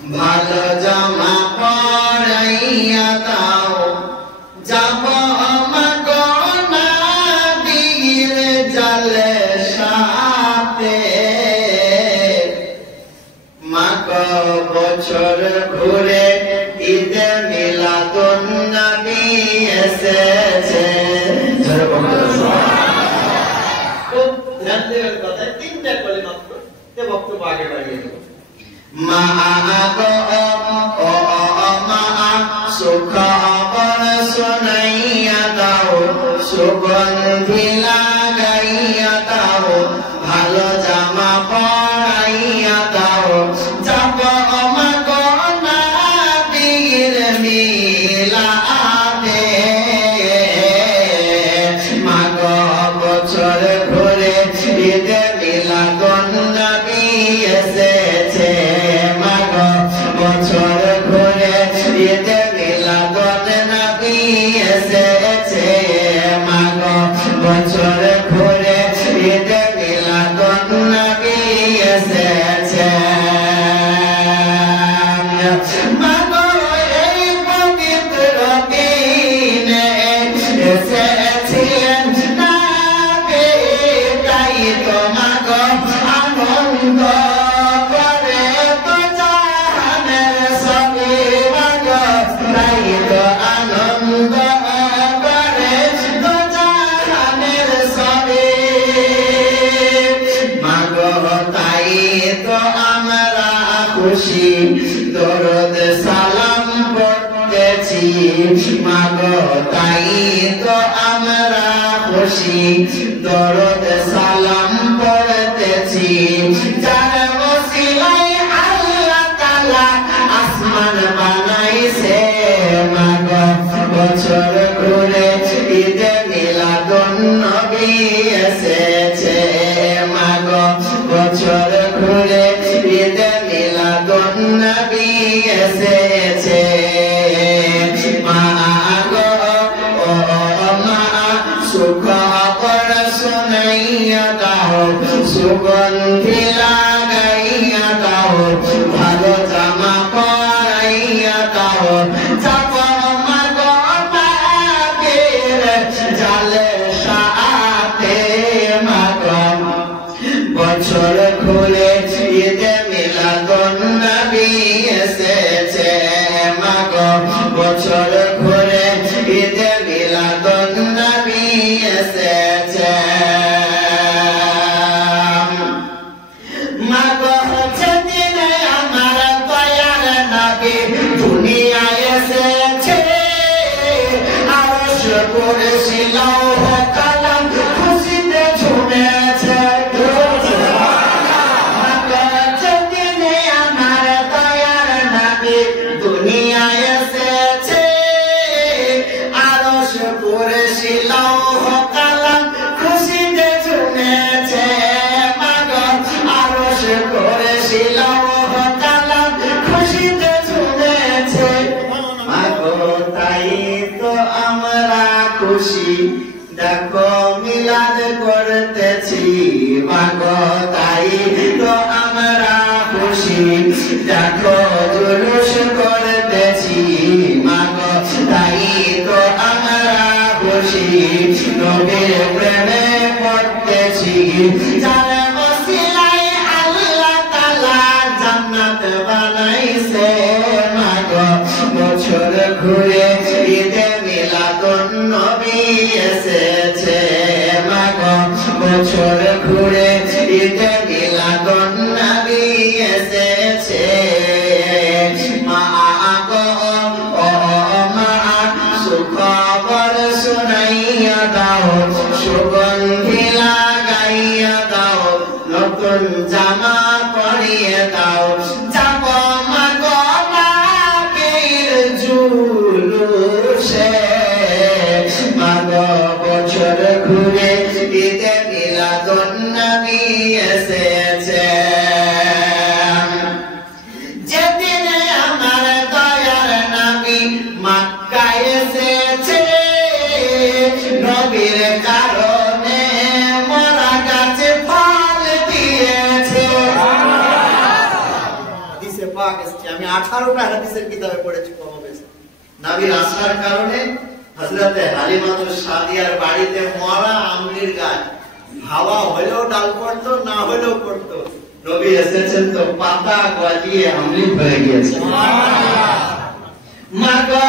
ভালো জামা পরাইয়া দাও যাব আমাগো নবীর জলসাতে মাগো বছর ঘুরে ঈদ মিলাদুন নবী এসেছে খুব ধ্যান দেওয়ার কথা তিনটা করে মাত্র তে বক্তব্য আগে বাড়িয়ে দেব মা গো ও মা সুখ খবর শুনাইয়া দাও সুগন্ধি লাগাইয়া দাও ভালো জামা পরাইয়া দাও যাব আমাগো নবীর মিলাদে মাগো বছর ঘুরে ঈদ মিলাদুন নবী এসেছে মাগো বছর ঘুরে ঈদ মিলাদুন নবী এসেছে মাগো বছর ঘুরে ঈদ মিলাদুন নবী এসেছে মাগো এই পবিত্র দিনে এসেছিলেন নবী তাই তো মাগো আনন্দ করে তো জাহানের সবে মাগো তাই তো আনন্দ করে তো জাহানের সবে মাগো তাই তো আমরা খুশি দরুদ সালাম পড়তেছি মাগো তাই তো আমরা খুশি দরুদ সালাম পড়তেছি যার ওসিলায় আল্লাহ তাআলা আসমান বানাইছে মাগো বছর ঘুরে ঈদ মিলাদুন নবী এসেছে মাগো বছর ঘুরে ঈদ মিলাদুন নবী এসেছে মা গো ও মা সুখ খবর শুনাইয়া দাও সুগন্ধি লাগাইয়া দাও ভালো জামা পরাইয়া দাও যাব মাগো নবীর জলসাতে মাগো বছর ঘুরে ঈদ মিলাদুন নবী এসেছে মাগো বছর ঘুরে ঈদ মিলাদুন নবী এসেছে মাগো যেদিন আমার দয়ার নবী দুনিয়ায় এসেছে আরশ কুরসি লৌহ কলম খুশিতে ঝুমেছে দুনিয়ায় এসেছে আরশ কুরসি লৌহ কলম খুশিতে ঝুমেছে মাগো আরশ কুরসি লৌহ কলম খুশিতে ঝুমেছে মাগো তাই তো আমরা খুশি দেখো মিলাদ করতেছি মাগো তাই তো আমরা খুশি দেখো জুলুস করতেছি মাগো তাই তো আমরা খুশি নবীর প্রেমে পড়তেছি যার ওসিলায় আল্লাহ তাআলা জান্নাত বানাইছে মাগো বছর ঘুরে ঈদ মিলাদুন নবী এসেছে মাগো বছর ঘুরে ঈদ মিলাদুন নবী এসেছে মা গো ও মা সুখ খবর শুনাইয়া দাও সুগন্ধি লাগাইয়া দাও নতুন জামা পরিয়ে দাও যাব মাগো নবীর জুলুসে মাগো বছর ঘুরে ঈদ মিলাদুন নবী এসেছে যেদিন আমার দয়ার নবী মক্কায় এসেছে নবীর কারণে ইত্তেফাক এসেছে। আমি 18টা হাদিসের কিতাবে পড়েছি কমবেশি। নবীর আসার কারণে হযরতে হালিমাতুস সাদিয়ার বাড়িতে মরা আমলির গাছ, হাওয়া হলেও ডাল পড়তো, না হলেও পড়তো। নবী এসেছেন তো পাতা গজিয়ে আমলি হয়ে গিয়েছে। মাগো